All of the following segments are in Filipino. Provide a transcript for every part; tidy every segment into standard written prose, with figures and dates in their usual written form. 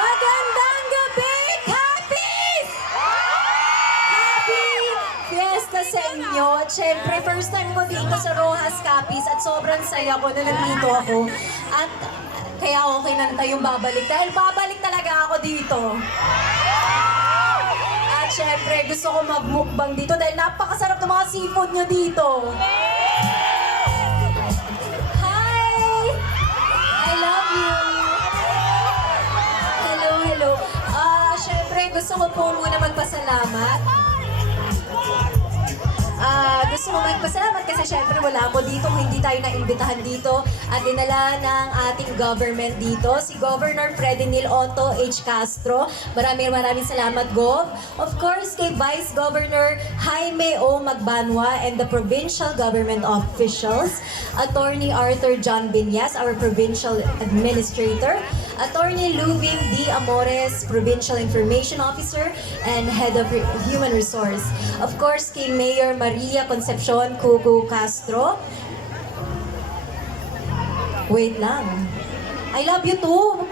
Magandang gabi, Cappies! Happy Fiesta sa inyo. At syempre, first time ko dito sa Rojas Cappies at sobrang saya ko na nandito ako. At kaya okay na tayong babalik dahil babalik talaga ako dito. At syempre, gusto ko magmukbang dito dahil napakasarap ng mga seafood nyo dito. Hi! I love you! Hello. Syempre, gusto ko po muna magpasalamat. Gusto ko magpasalamat kasi syempre wala ako dito kung hindi tayo naimbitahan dito at dinala ng ating government dito, si Governor Fredinil Otto H. Castro. Maraming salamat, Gov. Of course, kay Vice Governor Jaime O. Magbanwa and the provincial government officials, Attorney Arthur John Binyas, our provincial administrator, Attorney Lubing D. Amores, Provincial Information Officer and Head of Human Resource. Of course, kay Mayor Maria Concepcion Cucu Castro. Wait lang. I love you too.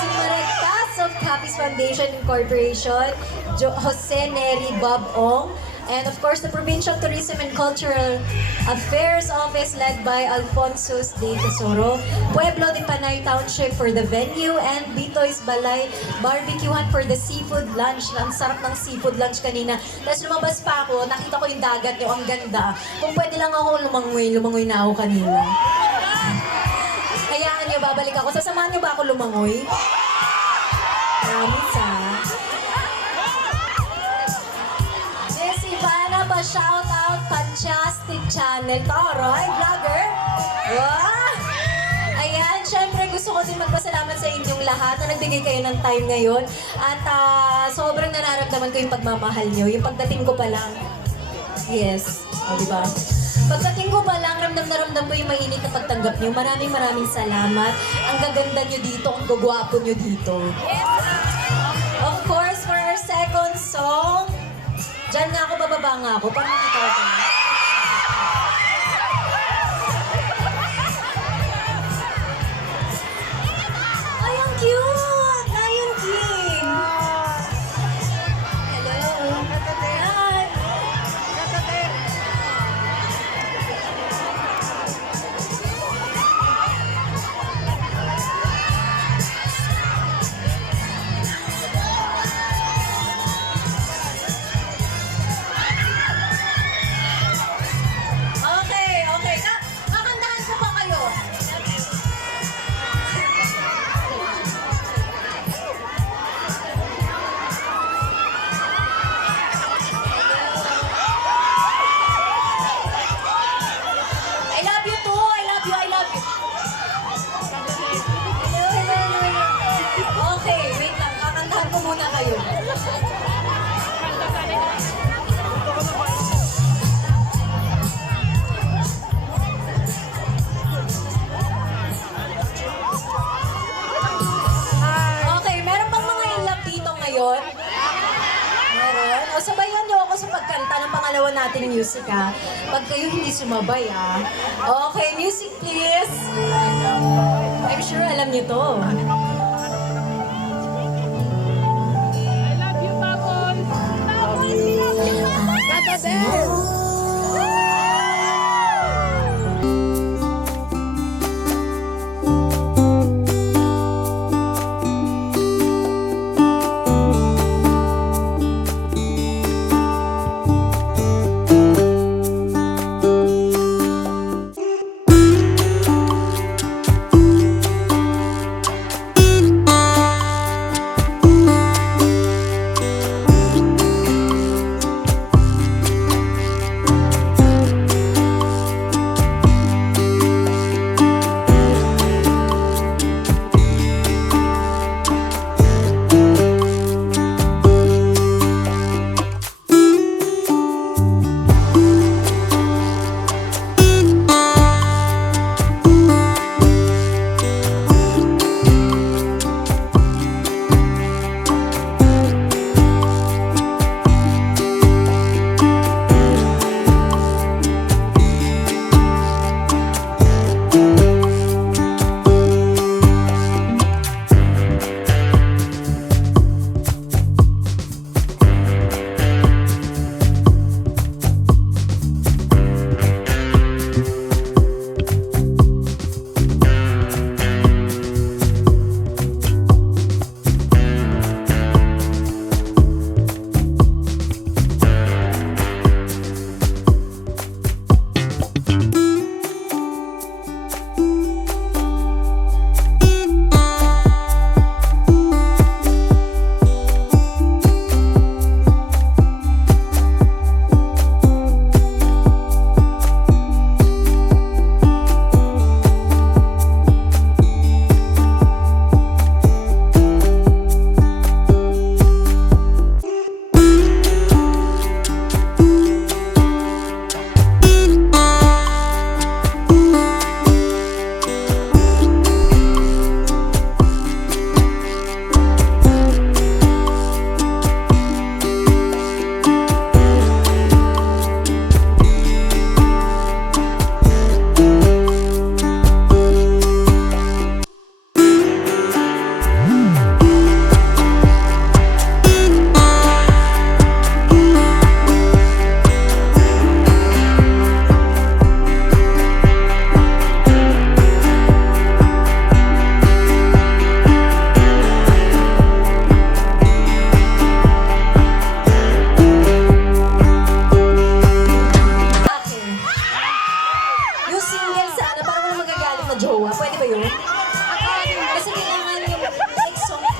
Si Marectas of Cappies Foundation Incorporation, Jose Neri Bob Ong, and of course, the Provincial Tourism and Cultural Affairs Office led by Alfonso De Tesoro, Pueblo de Panay Township for the venue, and Bitoy's Balay Barbecuehan for the seafood lunch. Ang sarap ng seafood lunch kanina. Tapos lumabas pa ako, nakita ko yung dagat nyo, ang ganda. Kung pwede lang ako lumangoy na ako kanina. Hayaan nyo, babalik ako. Sasamahan nyo ba ako lumangoy? Promise, ha? Shout out, fantastic channel. Taray, vlogger. Wow! Ayan, syempre gusto ko din magpasalamat sa inyong lahat na nagbigay kayo ng time ngayon. At sobrang nararamdaman ko yung pagmamahal nyo. Yung pagdating ko pa lang. Yes. O, diba? Pagdating ko pa lang, ramdam na ramdam ko yung mainit na pagtanggap nyo. Maraming salamat. Ang gaganda nyo dito, ang gagwapo nyo dito. Of course, for our second song, diyan nga ako, bababa nga ako, para makita ko. Ay, ang cute! Lion King! Hello! Hi! yun? Meron? O sabayan niyo ako sa pagkanta ng pangalawa nating music ha. Pag kayo hindi sumabay ha. Okay, music please. I'm sure alam niyo to. I love you, Babon. Tata Bear.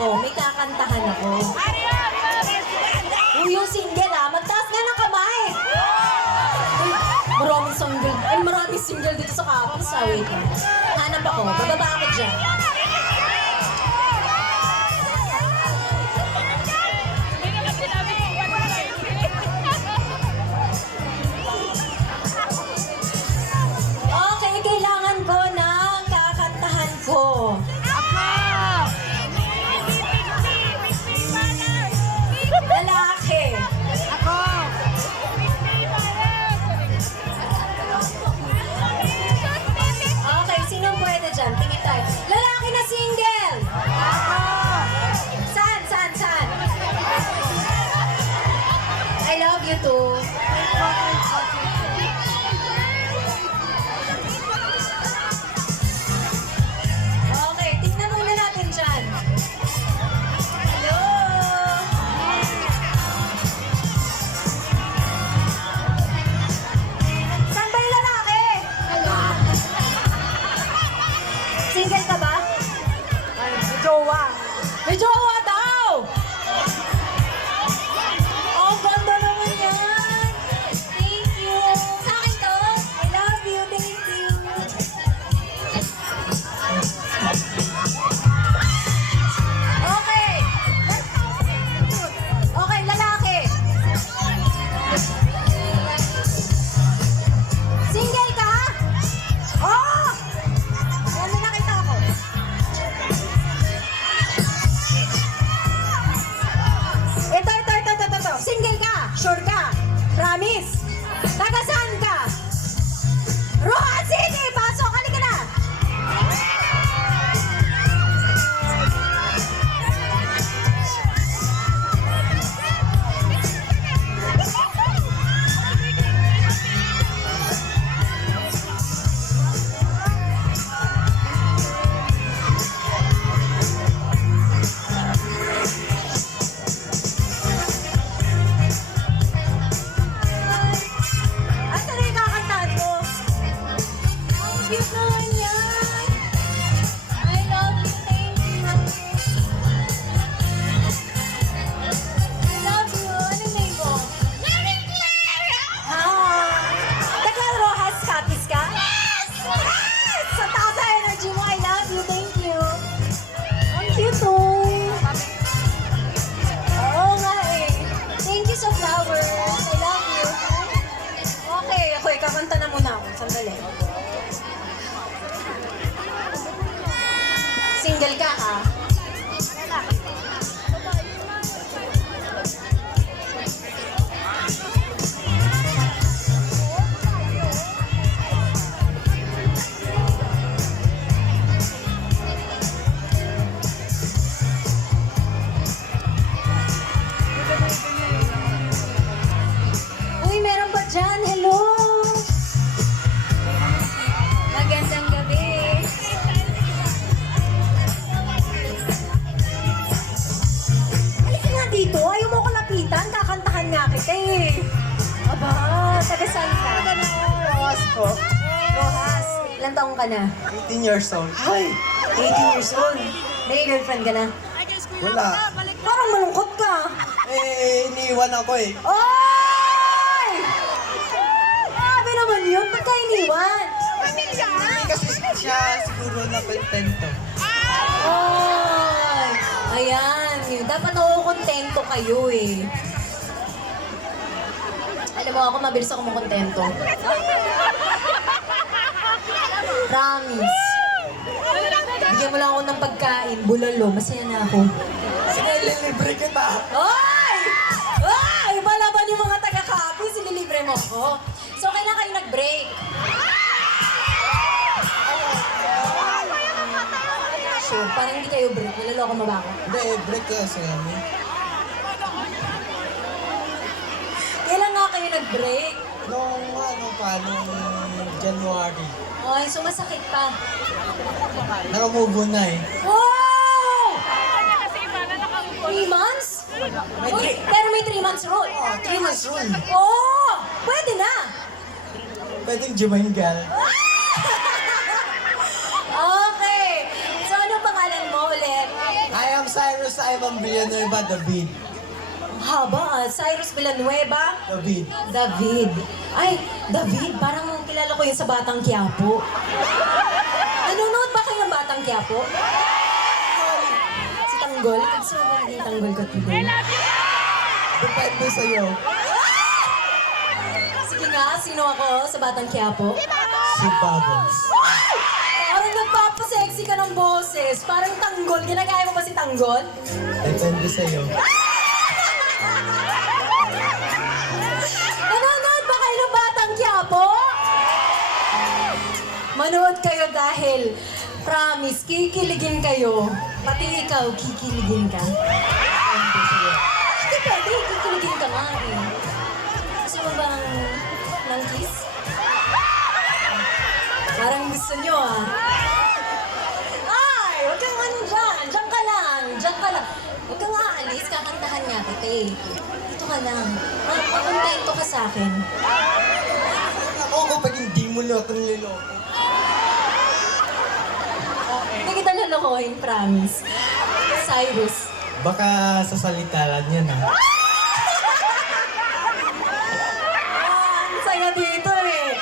May kakantahan ako. Yung single magtaas nga ng kamay. Maraming single dito sa campus. Wait lang. Hanap ako. Bababa ako dyan. Okay, kailangan ko ng kakantahan ko. Lalaki. Okay, sinong pwede dyan? Tingin tayo. Lalaki na single! Saan? I love you too. Okay, tingnan muna natin dyan. Hello! Saan ba yung lalaki? Single ka ba? Ay, jowa. May jowa daw! Oh, ganda naman yan! Promise. Taga saan ka? Rojas City! Pasok! Halika na! Asa na yung kakantahan mo? Ang cute naman yan! I love you, thank you! I love you! Ano name mo? Mary Clara! Taga Rojas Capiz ka? Yes! Yes! Sa taas sa energy mo, I love you, thank you! Ang cute oh! Oo nga eh. Thank you sa flowers. I love you. Okay, ako kakanta na muna ako. Sandali. Single ka ha? Uy, meron ba dyan? Hello! Magandang gabi. Halika nga dito. Ayaw mo ko lapitan. Kakantahan nga kita eh. Aba, taga saan ka? Rojas po. Rojas. Ilan taong ka na? 18 years old. Ay, 18 years old. May girlfriend ka na? Wala. Parang malungkot ka. Iniwan ako eh. Oy! Grabe naman yun. Ba't ka iniwan? Hindi kasi siya siguro nakontento. Oy! Ayan. Dapat nakukontento kayo eh. Alam mo ako, mabilis ako makontento. Promise. Bigyan mo lang ako ng pagkain, bulalo, masaya na ako. Sige, lilibre kita. Oy! Oy! Palaban yung mga taga-copy, sinilibre mo ko. So, kailan kayo nag-break? Sure, parang hindi kayo break. Niloloko mo ba ako? Hindi, break ka kasi kami. Kailan nga kayo nag-break? Nung nung January. Oy, so masakit pa. Nakamubo na eh. Wow! 3 months? May Uy, three- pero may 3 months rule. 3 months rule. Oh! Pwede na! Pwedeng Jumaingal. Okay. So, ano pangalan mo ulit? I am Cyrus Ivan Villanueva David. Haba, Cyrus Villanueva. David. David. Ay, David, parang kilala ko yun sa Batang Quiapo. Nanonood ba kayo ng Batang Quiapo? Si Tanggol? Gusto mo ba naging Tanggol ko today? Depende sa'yo. Sige nga, sino ako sa Batang Quiapo? Si Bubbles. Parang nagpapasexy ka ng boses. Parang Tanggol. Ginagaya mo ba si Tanggol? Depende sa'yo. Nanonood ba kayo ng Batang Quiapo? Manood kayo dahil promise, kikiligin kayo. Pati ikaw, kikiligin ka. Hindi pwede, kikiligin ka nga eh. Gusto mo bang ng kiss? Parang gusto nyo ah. Ay, huwag kang ano dyan. Diyan ka lang. Diyan ka lang. Huwag kang aalis, kakantahan nga kita eh. Dito ka lang. Makontento ka sa akin. Ako kapag hindi mo na akong niloko. Hindi kita lalokohin, promise. Cyrus. Baka sa salita lang yan ha. Ang saya dito eh.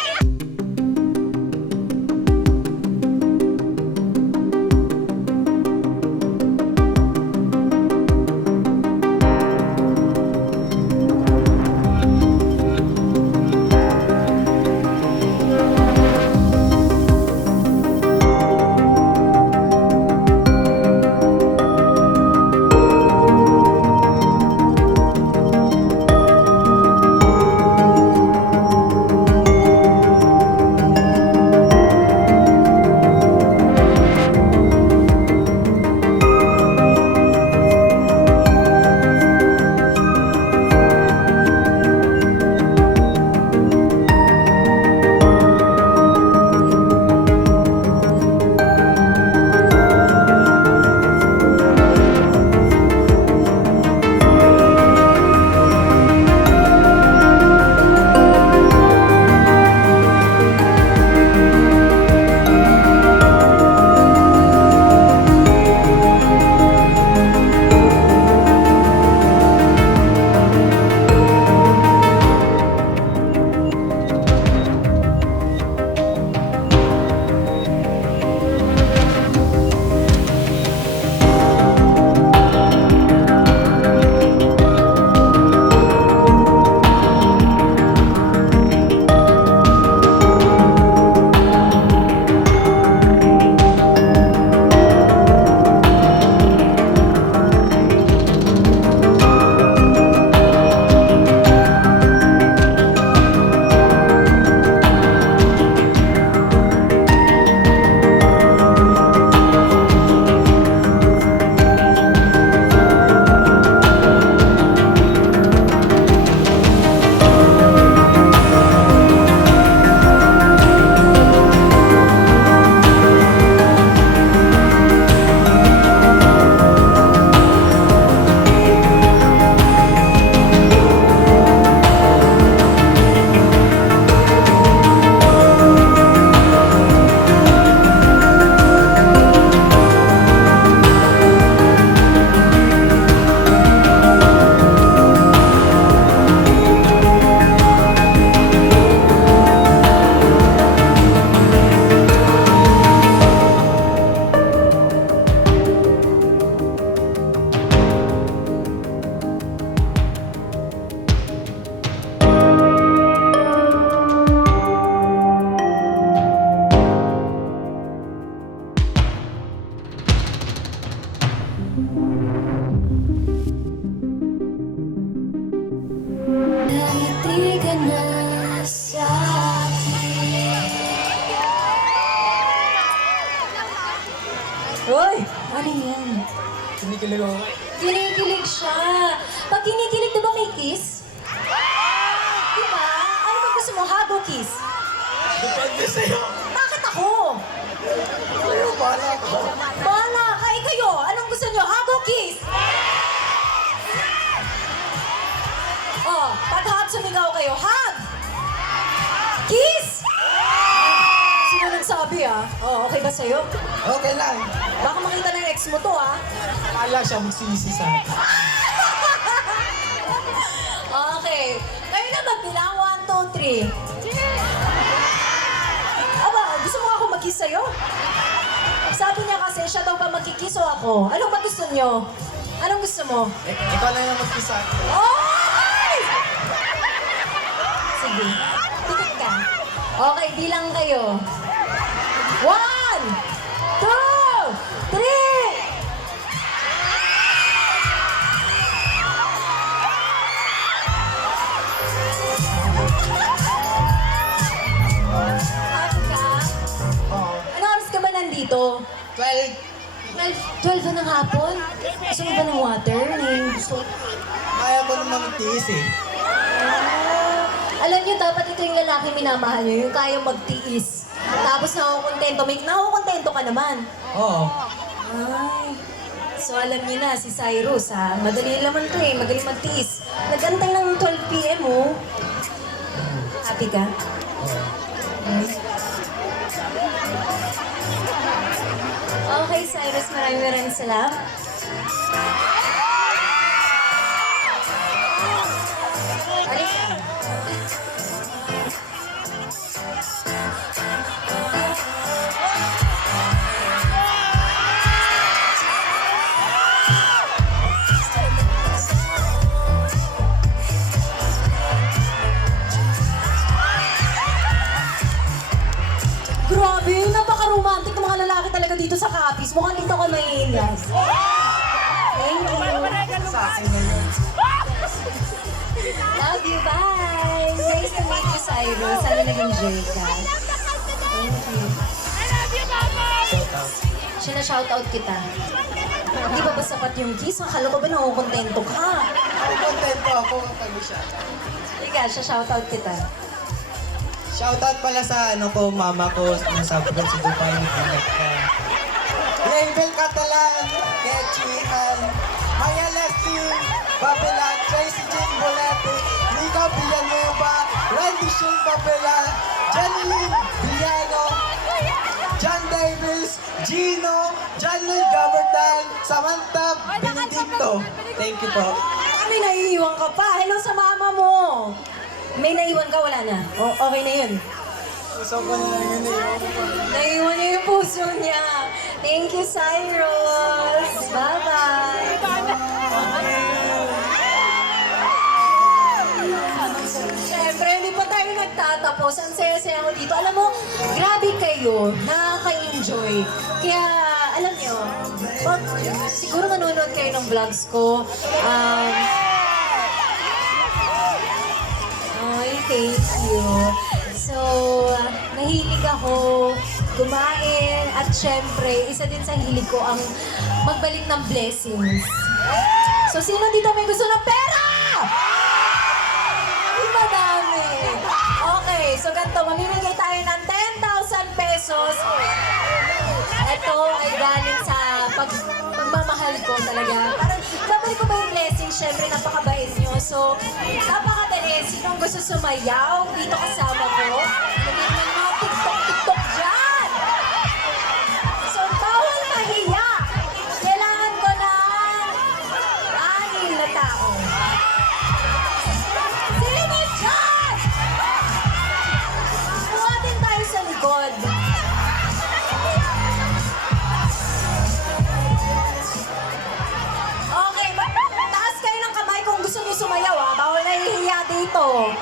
kinikilig ako. Kinikilig siya. Pag kinikilig, di ba may kiss? Di ba? Ano ba gusto mo? Hug o kiss? Depende sa'yo. Bakit ako? Ayaw, bahala ko. Bahala ka. Kayo, anong gusto nyo? Hug o kiss? Oh, pag hug, sumigaw kayo. Hug! Kiss! Sino nagsabi ah? Oh, okay ba sa'yo? Okay lang. Baka makita ng ex mo to ah. Akala siya magsisi sa akin. Okay. Kayo na magbilang. 1, 2, 3. Aba, gusto mo ako mag-kiss sa'yo? Sabi niya kasi siya daw ba magkikiss o ako? Ano ba gusto niyo? Anong gusto mo? Ikaw lang yung mag-kiss sa akin. Oy! Sige. Tikit ka. Okay, bilang kayo. 1, 2, 3! Happy ka? Oo. Ano oras ka ba nandito? 12. 12 na ng hapon? Gusto mo ba ng water? Gusto. Kaya ko naman magtiis eh. Alam niyo, dapat ito yung lalaki minamahal niyo, yung kayang magtiis. Tapos nakukontento. May nakukontento ka naman. Oo. Ay. So alam niyo na, si Cyrus ha. Madali naman to eh, magaling magtiis. Nagantay ng 12 p.m. oh. Happy ka? Okay, Cyrus, maraming salamat. Halika. Grabe, napaka-romantic ng mga lalaki talaga dito sa Capiz. Mukhang dito ka maiilas. Thank you. Sa akin na yun. Love you, bye! Nice to meet you, Cyrus. Sana nag-enjoy ka. Thank you. Shout out. Sina-shoutout kita. Hindi ba ba sapat yung kiss? Akala ko ba nakukontento ka? Ako kontento ako kapag siya. Ika, siya-shoutout kita. Shoutout pala sa ko, mama ko, nasa abroad sa Dubai, nag-ingat ka. Label Catalan, Kechihan, Maya Leslie, Babela, Tracy Jane Bolete, Nico Villanueva, Randy Shane Babela, Janine Villano, John Davis, Gino, John Luis Gabertan, Samantha Benedicto. Thank you po. May naiiwan ka pa. Hello sa mama mo. May naiwan ka, wala na. O, okay na yun. Gusto ko na yun eh. Naiwan niya yung puso niya. Thank you, Cyrus. Bye-bye. Siyempre, hindi pa tayo nagtatapos. Ang saya-saya ko dito. Alam mo, grabe kayo. Nakaka-enjoy. Kaya, alam niyo, pag siguro manonood kayo ng vlogs ko, ay, thank you. So, nahilig ako kumain at syempre, isa din sa hilig ko ang magbalik ng blessings. So, sino dito may gusto ng pera? Di ba dami? Okay, so ganito, mamimigay tayo ng 10,000 pesos. Ito ay galing sa pagmamahal ko talaga. Parang, babalik ko ba yung blessing? Siyempre, napakabait nyo. So, napakadali. Sinong gusto sumayaw? Dito kasama ko. Lagyan mo yung mga TikTok dyan. So, bawal mahiya. Kailangan ko ng 6 na tao. Sino dyan? Buhatin tayo sa likod. Okay, taas kayo ng kamay kung gusto niyo sumayaw ha. Bawal nahihiya dito.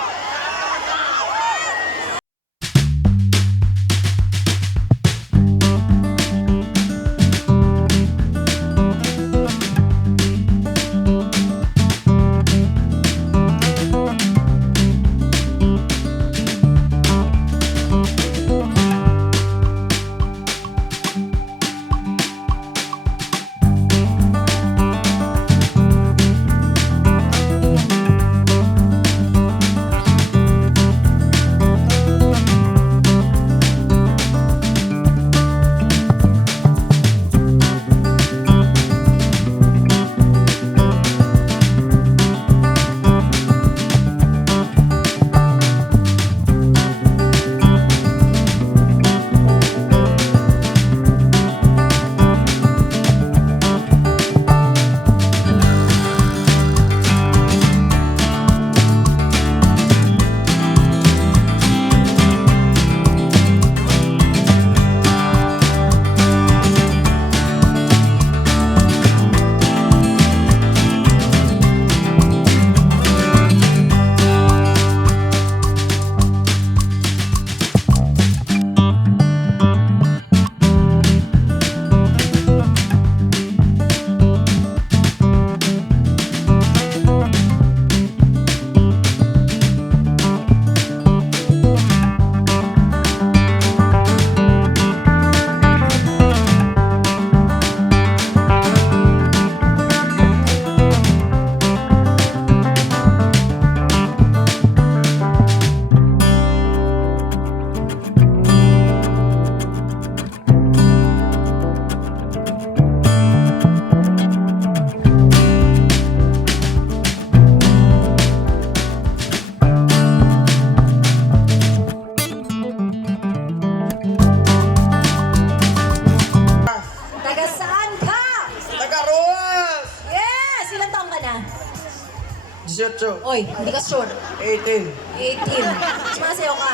18. Oy, hindi ka sure. 18. 18. Sumasayaw ka.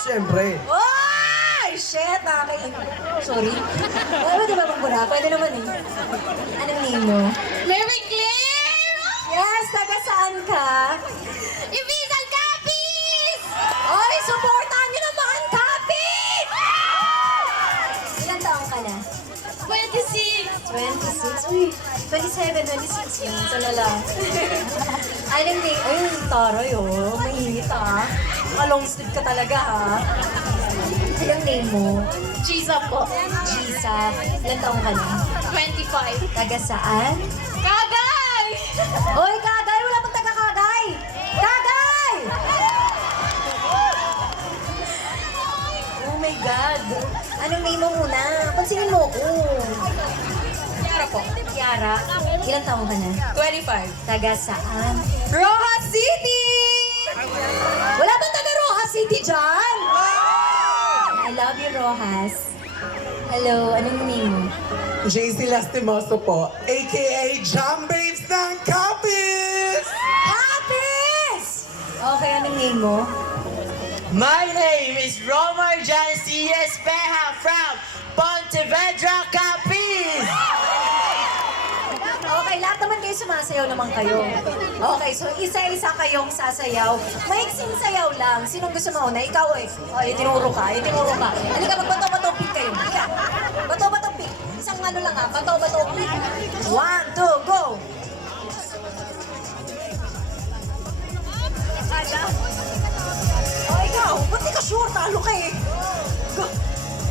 Siyempre. Oy! Shit, sorry. Pwede ba magbura? Pwede naman eh. Anong name mo? Mary Claire! Yes, taga saan ka? Ibizal Capiz! Oy, supportahan niyo naman, Kapit! Ilang taong ka na? 26! 26. Uy, 27, 26 yun. Sana lang. Anong name? Ay, taray oh. Mahingit ah. Long sleeve ka talaga ha. Anong name mo? Giza po. Gisa. Ilang taong ka na? 25. Taga saan? Kagay! Hoy, Kagay! Wala pang taga Kagay! Kagay! Oh my God! Anong name mo muna? Pansinin mo ko. Yara po. Kiara, ilang taong ka na? 25. Taga saan? Rojas City! Wala bang taga Rojas City dyan? I love you, Rojas. Hello, anong name mo? JC Lastimoso po, a.k.a. Jam Babes ng Capiz! Apis! Okay, anong name mo? My name is Romar Jan C. Espeja from Pontevedra, Capiz. Okay, lahat naman kayo sumasayaw naman kayo. Okay, so isa-isa kayong sasayaw. Maiksing sayaw lang. Sinong gusto mauna? Ikaw eh. O, itinuro ka, itinuro ka. Halika, magbato-bato pick kayo. Halika. Bato-bato pick. Isang ano lang ha, bato-bato pick. 1, 2, go! O, ikaw, ba't di ka sure? Talo ka eh. Go.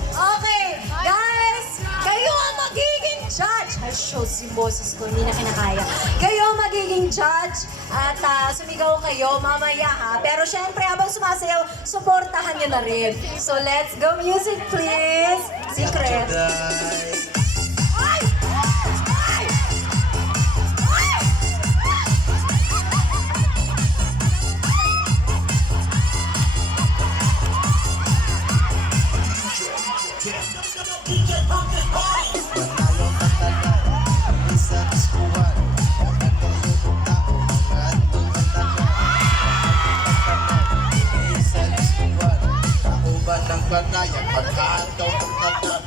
Okay, guys, kayo ang magiging judge. Ay, show si boses ko, hindi na kinakaya. Kayo ang magiging judge at sumigaw kayo mamaya ha. Pero syempre, habang sumasayaw, suportahan nyo na rin. So let's go, music please. Secret. Ay! Ay! Ay! ng banayan, pagkataw ng tatan.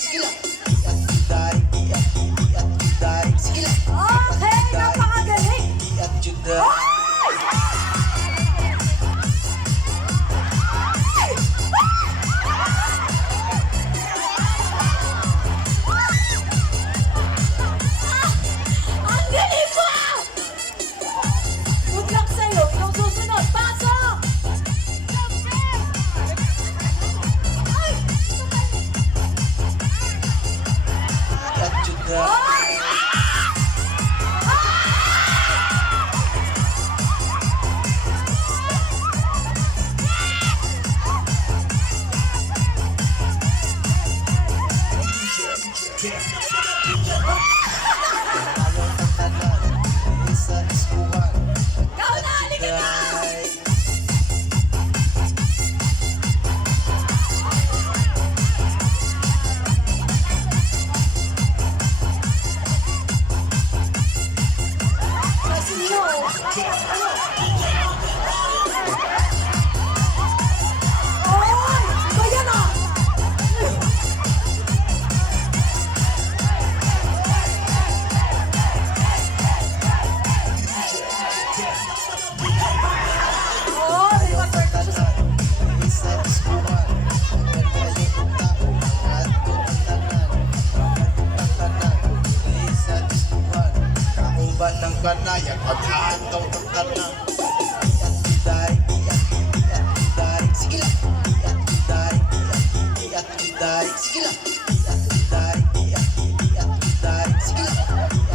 Sige lang. Sige lang. Okay, napakagaling. Ang galing mo! Good luck sa'yo. Yung susunod, pasok! Ay! Ay! Ikaw na, halika na! Kasi nyo, Oy! Ba yan ah! Oh, may mag-birthday siya sa... Kauban ng banayan, pagkataw ng tatan. Sige lang. Sige lang. Sige lang.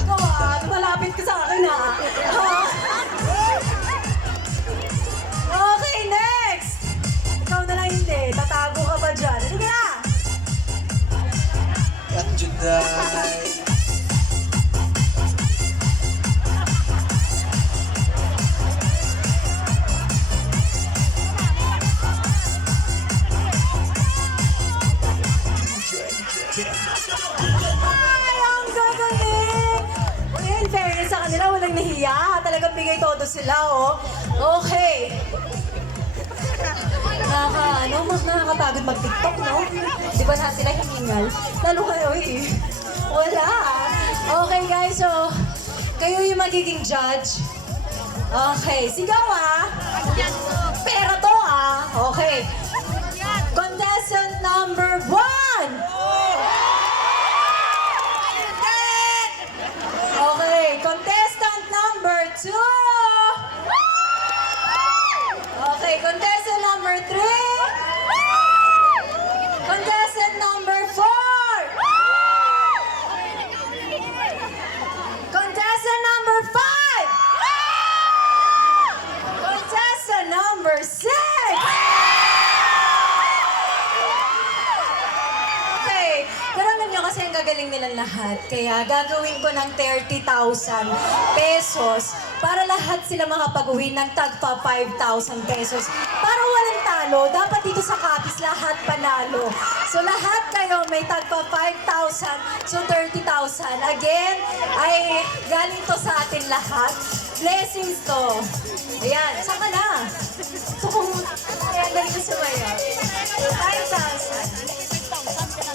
Ikaw ah, malapit ka sa akin ah. Ha? Okay, next! Ikaw na lang hindi. Tatago ka pa dyan. Halika na! At Juday. Ay, ang gagaling! In fairness sa kanila, walang nahiya. Talagang bigay todo sila, oh. Okay. Nakakapagod mag-tiktok, no? Di ba na sila hiningal? Lalo kayo, eh. Wala. Okay, guys, so, kayo yung magiging judge. Okay, sigaw, ah. Pera to, ah. Okay. Contestant number 1! Okay, contestant number 2! Okay, contestant number 3! Contestant number 4! Contestant number 5! Contestant number 6! Okay, pero alam nyo kasi ang gagaling nilang lahat. Kaya gagawin ko ng 30,000 pesos para lahat sila makapag-uwi ng tagpa 5,000 pesos. Para walang talo, dapat dito sa Capiz lahat panalo. So lahat kayo may tagpa 5,000, so 30,000. Again, ay galing to sa atin lahat. Blessings to. Ayan, saan ka na? So kung kaya galing ko sumaya. 5,000.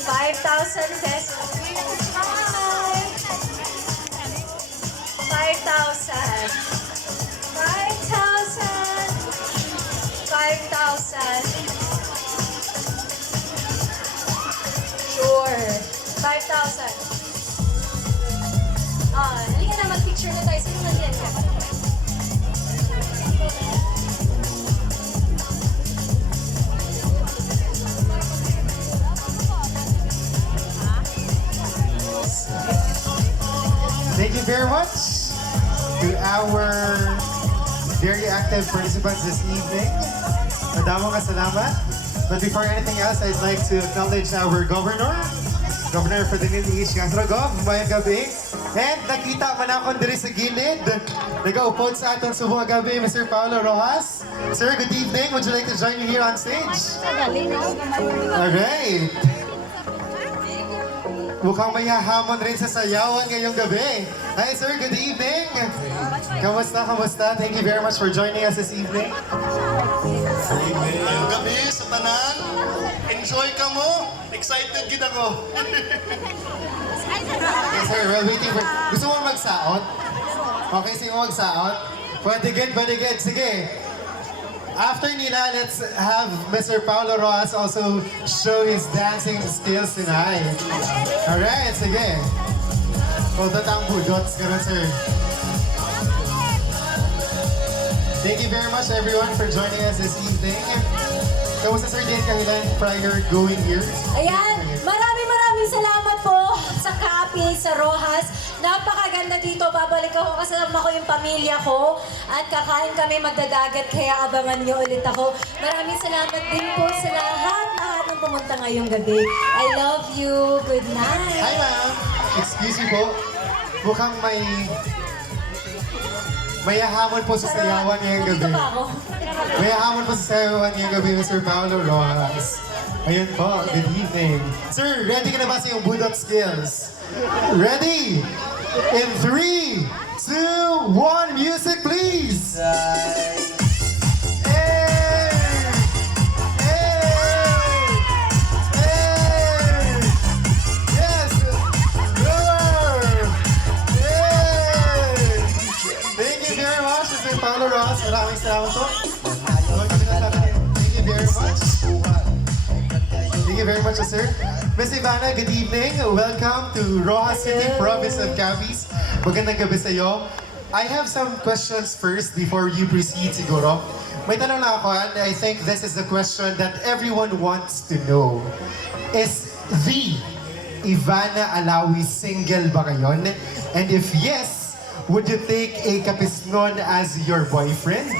5,000 pesos. Hi! 5,000. 5,000. Sure. 5,000. Halika na, mag-picture na tayo. Sino nandiyan ka? Thank you very much to our very active participants this evening. Madamong salamat. But before anything else, I'd like to acknowledge our Governor Ferdinand H. Castro. Gov, mayang gabi. And nakita man ako diri sa gilid. Nag-upod sa aton subong gabi, Mr. Paulo Rojas. Sir, good evening. Would you like to join me here on stage? Alright. Mukhang may hahamon rin sa sayawan ngayong gabi. Hi sir, good evening. Kamusta? Thank you very much for joining us this evening. Ngayong gabi sa tanan, enjoy ka mo. Excited gid ako. Okay sir, we're waiting for... Gusto mo magsaot? Okay, sige mo magsaot? Pwede good. Sige. After nila, let's have Mr. Paulo Rojas also show his dancing skills tonight. Alright, sige. Hold ang budots ka na, sir. Thank you very much everyone for joining us this evening. Kamusta sir din kahilan prior going here? Ayan, maraming salamat po sa Capiz, sa Rojas. Napakaganda dito. Babalik ako kasama ko yung pamilya ko. At kakain kami magdadagat, kaya abangan niyo ulit ako. Maraming salamat din po sa lahat ng pumunta ngayong gabi. I love you. Good night. Hi ma'am! Excuse me po. Mukhang may hahamon po sa sayawan ngayong gabi. Dito pa ako. May hahamon po sa sayawan ngayong gabi, Mr. Paulo Rojas. Ayun po, good evening. Sir, ready ka na ba sa iyong budot skills? Ready? In 3, 2, 1, music please! Hey! Hey! Yes! Lower! Hey! Thank you very much, Mr. Paulo Rojas. Maraming salamat po. Thank you very much. Thank you very much, sir. Miss Ivana, good evening. Welcome to Rojas City, Province of Capiz. Magandang gabi sa iyo. I have some questions first before you proceed, siguro. May tanong na ako, and I think this is the question that everyone wants to know. Is the Ivana Alawi single ba ngayon? And if yes, would you take a Capisnon as your boyfriend?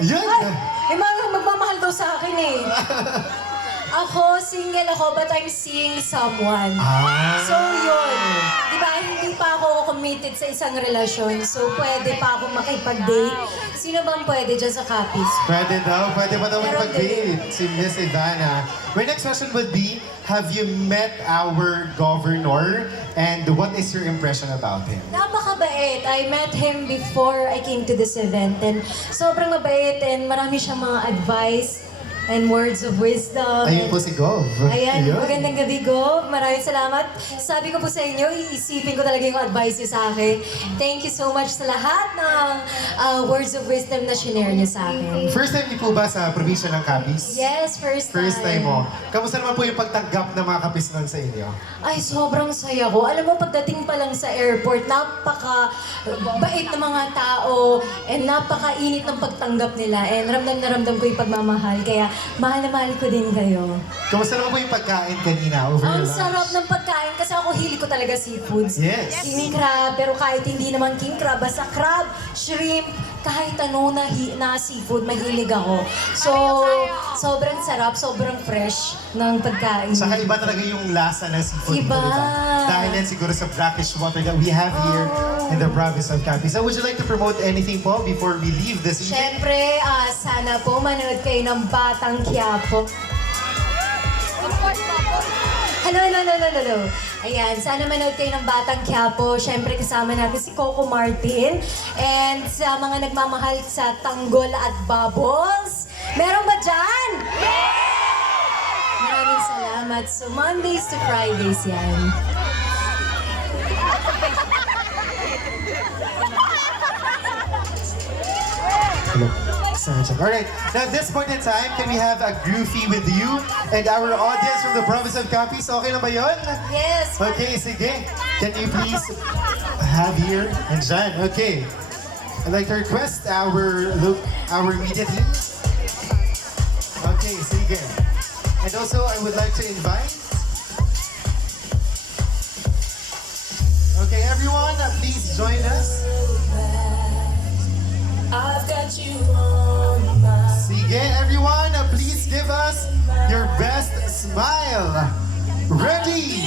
Yun! Ay, magmamahal daw sa akin eh. Ako, single ako, but I'm seeing someone. So yun, di ba, hindi pa ako committed sa isang relasyon, so pwede pa ako makipag-date. Sino bang pwede dyan sa Capiz? Pwede daw Meron mag-date si Miss Ivana. My next question would be, have you met our governor and what is your impression about him? Napakabait. I met him before I came to this event and sobrang mabait and marami siyang mga advice and words of wisdom. Ayun po si Gov. Ayan, Ayun. magandang gabi, Gov. Maraming salamat. Sabi ko po sa inyo, iisipin ko talaga yung advice niyo sa akin. Thank you so much sa lahat ng words of wisdom na shinare niyo sa akin. First time niyo po ba sa probinsya ng Capiz? Yes, first time. First time mo. Kamusta naman po yung pagtanggap ng mga Capiz nun sa inyo? Ay, sobrang saya ko. Alam mo, pagdating pa lang sa airport, napaka-bait ng mga tao and napaka-init ng pagtanggap nila. And ramdam na ramdam ko yung pagmamahal. Kaya mahal na mahal ko din kayo. Kamusta naman po yung pagkain kanina over Ang your lunch? sarap ng pagkain kasi ako hili ko talaga seafoods. Yes. King crab, pero kahit hindi naman king crab, basta crab, shrimp, kahit ano na seafood, mahilig ako. So, sobrang sarap, sobrang fresh ng pagkain. Saka iba talaga yung lasa ng seafood. Iba. Dahil yan siguro sa brackish water that we have here in the province of Capiz. So would you like to promote anything po before we leave this evening? Siyempre, sana po manood kayo ng Batang Quiapo. Hello. Ayan, sana manood kayo ng Batang Quiapo. Siyempre, kasama natin si Coco Martin. And sa mga nagmamahal sa tanggol at bubbles. Meron ba dyan? Maraming salamat. So, Mondays to Fridays yan. Hello. Alright, now at this point in time, can we have a groovy with you and our audience from the province of Capiz? Okay na ba yun? Yes. Okay, sige. Can you please have here and dyan? Okay. I'd like to request our media team. Okay, sige. And also, I would like to invite. Okay, everyone, please join us. I've got you on my Sige, everyone, please give us your best smile. Ready?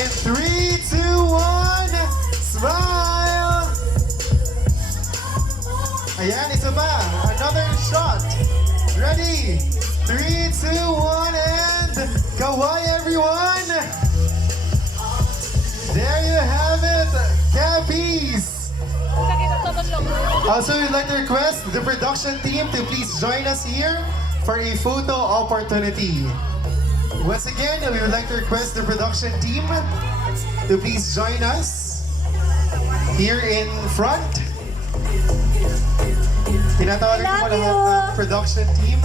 In 3, 2, 1, smile! Ayan, isa ba? Another shot. Ready? 3, 2, 1, and kawai, everyone! There you have it, Capiz! Also, we'd like to request the production team to please join us here for a photo opportunity. Once again, we would like to request the production team to please join us here in front. Tinatawagan ko po Love you. lahat ng production team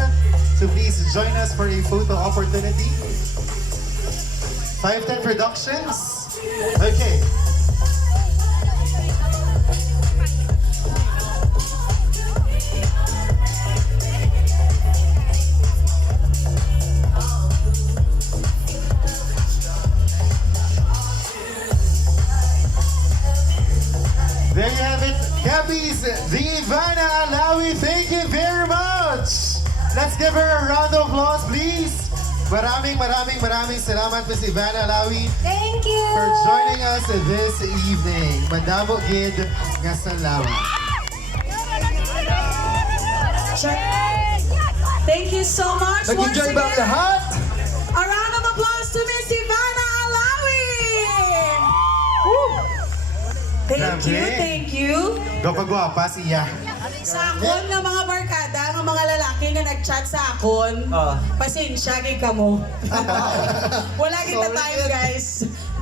to please join us for a photo opportunity. 510 Productions. Okay. There you have it, Capiz, the Ivana Alawi. Thank you very much. Let's give her a round of applause, please. Maraming salamat, Miss Ivana Alawi, Thank you. for joining us this evening. Madamo gid nga salamat. Thank you so much. Once Nag-enjoy ba ang again, lahat? a round of applause to Miss Ivana Alawi. Thank you. Gapagwapa siya. Sa akon ng mga barkada, ng mga lalaki na nag-chat sa akon, pasensya kay kamo. Wala kita tayo, guys.